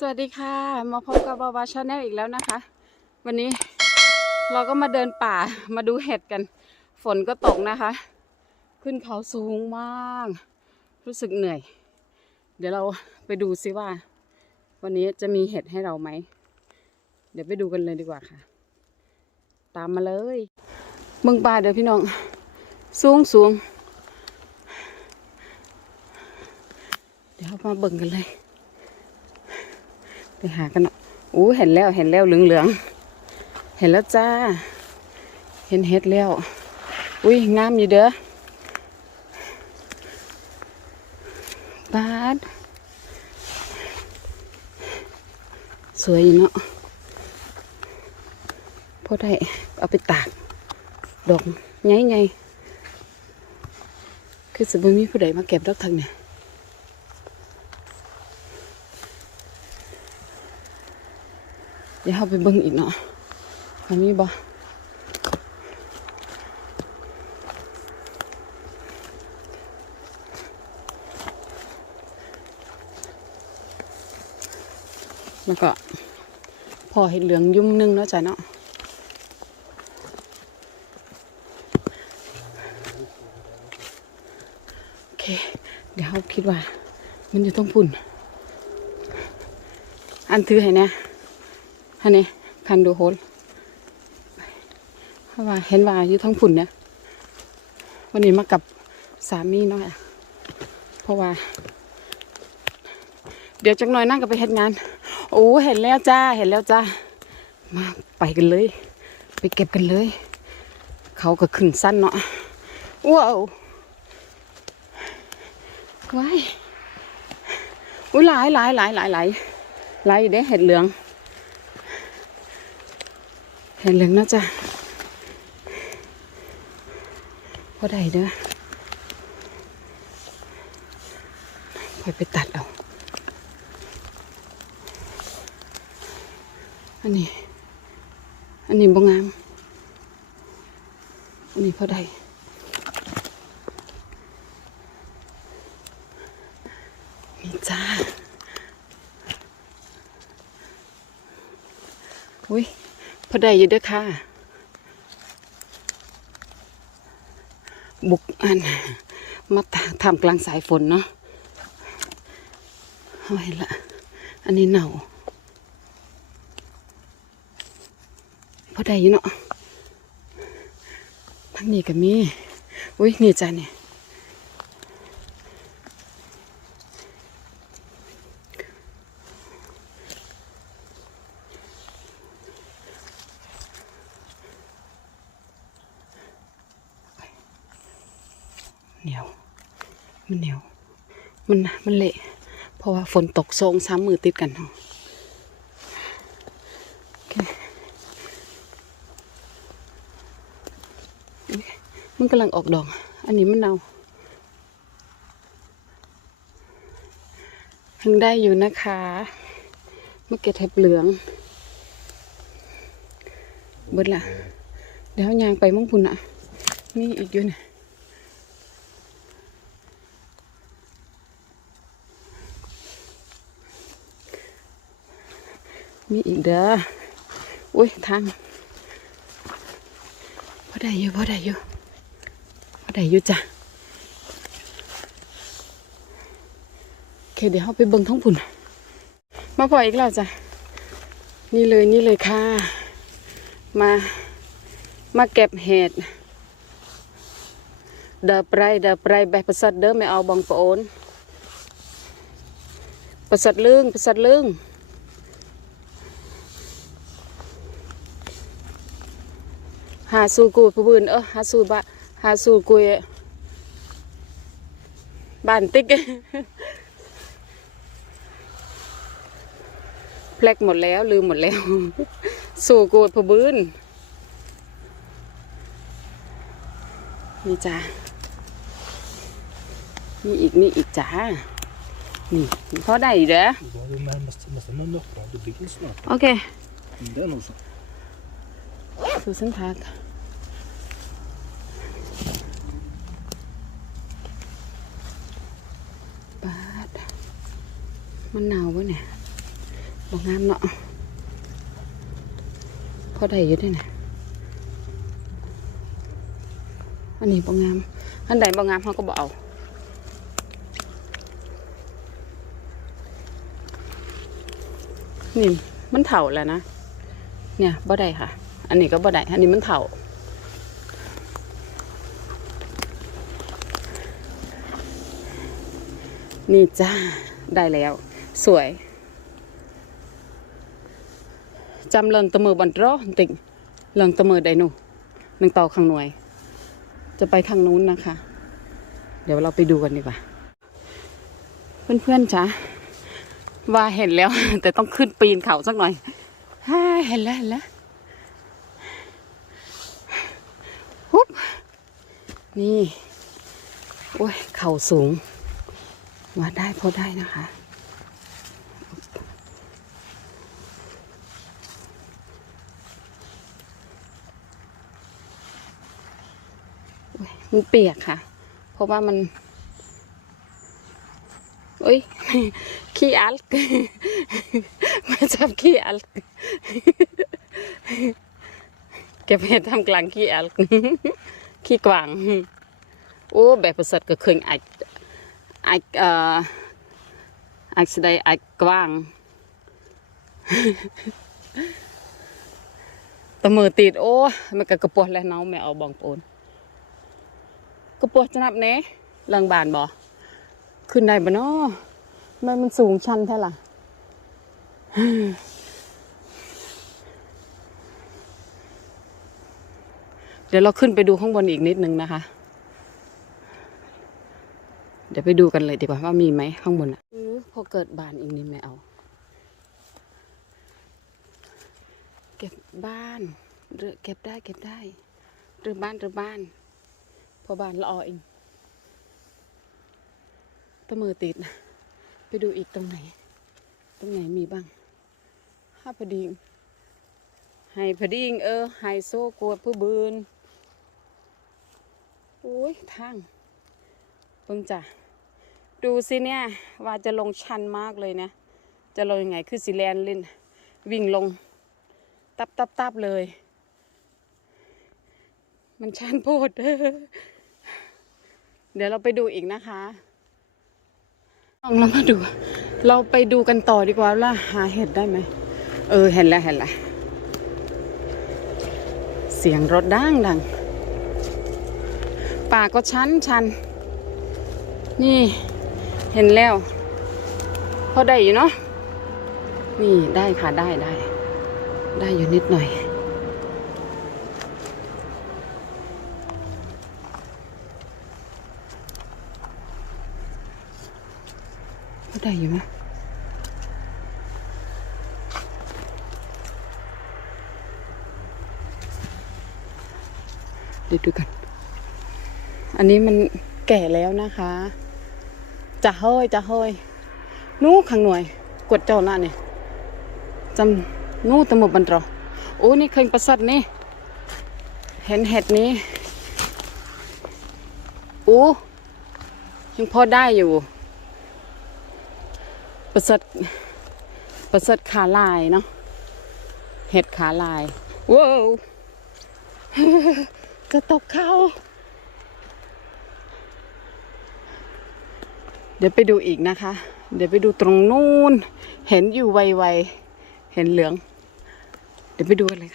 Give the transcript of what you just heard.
สวัสดีค่ะ มาพบกับบาวาชาแนลอีกแล้วนะคะ วันนี้เราก็มาเดินป่ามาดูเห็ดกัน ฝนก็ตกนะคะ ขึ้นเขาสูงมาก รู้สึกเหนื่อย เดี๋ยวเราไปดูซิว่า วันนี้จะมีเห็ดให้เราไหม เดี๋ยวไปดูกันเลยดีกว่าค่ะ ตามมาเลยเมืองป่าเดี๋ยวพี่น้อง สูงสูงเดี๋ยวมาเบิ่งกันเลย หากันเนาะอู้เห็นแล้วเห็นแล้วเหลืองเหลืองเห็นแล้วจ้า เห็นเห็ดแล้ว อุ้ยงามอยู่เด้อบาดสวยอยู่เนาะพอได้เอาไปตาก ดอกใหญ่ๆคือสมมติมีผู้ใดมาเก็บดอกทางเนี่ย ดี๋ยวเราไปเบิ่งอีกเนาะมันมีบ่แล้วก็พอเห็ดเหลืองยุ่มหนึงเนาะจ้ะเนาะโอเค เดี๋ยวเราคิดว่า มันอยู่ตรงพุ่น อันถือให้แน่ อันนี้คันดูโฮลเพราะว่าเห็นว่าอยู่ทั้งฝุ่นเนี่ยวันนี้มากับสามีเนาะค่ะเพราะว่า เดี๋ยวจักหน่อยนั่งกับไปเฮ็ดงาน โอ้เห็นแล้วจ้าเห็นแล้วจ้ามาไปกันเลย ไปเก็บกันเลย เขาก็ขึ้นสั้นเนาะว้าวว้ายอุ้ยหลายหลายหลายหลายหลายหลายเด้เห็ดเหลือง ห็นเหลืองนะจ๊ะพอได้เด้อคอยไปตัดเอา อันนี้ อันนี้บ่งาม อันนี้พอได้นี่จ้า อุ้ย พอได้อยู่เด้อค่ะ บุกอันมาทำกลางสายฝนเนาะเอาเห็นละ อันนี้เน่าพอได้อยู่เนาะทางนี้ก็มี อุ้ยนี่จ้าเนี่ย เหนียว มันเหนียว มันมันเละ เพราะว่าฝนตกโซงซ้ำมือติดกันเนาะมันกำลังออกดอก อันนี้มันเนายังได้อยู่นะคะมะเก็ดเห็บเหลือง เบิดละ เดี๋ยวยางไปมั่งพุ่นอะนี่อีกอยู่เนี่ย มีอีกเด้อ อุ้ยทางพอได้อยู่พอได้อยู่พอได้อยู่จ้ะโอเคเดี๋ยวเราไปเบิ่งท้องผุนมาพออีกแล้วจ้ะ นี่เลยนี่เลยค่ะ มา มาเก็บเห็ดเดอไปเดอไปแบบประสัดเด้อไม่เอาบองปะโอนประสัดลึงประสัดลึง หาสูกูผู้บืนเออหาสูบ้านหาสู่กุยบ้านติ๊กแพลกหมดแล้ว ลืมหมดแล้ว สู่กูผู้บืนนี่จ้ามีอีกมีอีกจ้านี่พอได้อีกเด้อโอเค สู่เส้นทางบาดมันหนาววะเนี่ยบ่งามเนาะพอได้อยู่ด้วยนะอันนี้บ่งงาม อันใดบ่งงามเขาก็บ่เอานี่มันเถ่าแล้วนะ เนี่ยบ่ได้ค่ะ อันนี้ก็บ่ได้ อันนี้มันเถ่านี่จ้า ได้แล้ว สวยจำเลิงตะมือบอนรอติงเลิงตะมือไดหนูหนึ่งต่อข้างหน่วย จะไปทางนู้นนะคะ เดี๋ยวเราไปดูกันดีกว่า เพื่อนๆจ้าว่าเห็นแล้ว แต่ต้องขึ้นปีนเขาสักหน่อยฮ่าเห็นแล้วเห็นแล้วปุ๊บ นี่โอ้ยเข่าสูงว่าได้พอได้นะคะ มันเปียกค่ะ เพราะว่ามันโอ้ยขี้อัลกมาจับขี้อัลกเก็บเห็ดทำกลางขี้อัลก ขี้กวางโอ้แบบประเสริฐก็เคยอัดอัดเอ่ออัดแสดงอัดกว้างตะมือติดโอ้มันก็กระปวดแล้วเนาะแม่เอาบองปนกระปวดจะนับเน่เลังบานบ่ขึ้นได้บ่เนาะทำไมมันสูงชันแท้ล่ะ ดี๋ยวเราขึ้นไปดูข้างบนอีกนิดนึงนะคะ เดี๋ยวไปดูกันเลยดีกว่าว่ามีไหมข้างบนอะออพอเกิดบานอีกนี่ไม่เอา เก็บบ้านหรือเก็บได้เก็บได้หรือบ้านหรือบ้าน พอบ้านละออเองตะมือติดนะไปดูอีกตรงไหน ตรงไหนมีบ้างห้าพอดีไฮพอดีเออไฮโซกลัวผู้บืนโอุ้ยทางเพิ่งจะดูสิเนี่ย ว่าจะลงชันมากเลยนะ จะลงยังไงคือสิแลนลินวิ่งลง ตับตับตับเลย มันชันโพดเดี๋ยวเราไปดูอีกนะคะลองเรามาดู เราไปดูกันต่อดีกว่าว่าหาเห็ดได้ไหมเออเห็นแล้วเห็นแล้วเสียงรถดังดัง ป่าก็ชันชันนี่เห็นแล้วพอได้อยู่เนาะนี่ได้ค่ะได้ได้ ได้อยู่นิดหน่อย พอได้อยู่ไหมเดี๋ยวดูกัน อันนี้มันแก่แล้วนะคะจะเฮ้ยจะเฮ้ยนู้ข้างหน่วย กดเจ้าหน้าเนี่ยจำนู้ตะหมบันตรอโอ้นี่เคยประสัดนี่ เห็นเห็ดนี้โอ้ยังพอได้อยู่ ประสัดประสัดขาลายเนาะเห็ดขาลายว้าวจะตกเขา เดี๋ยวไปดูอีกนะคะ เดี๋ยวไปดูตรงนู้น เห็นอยู่ไวๆ เห็นเหลือง เดี๋ยวไปดูกันเลยค่ะ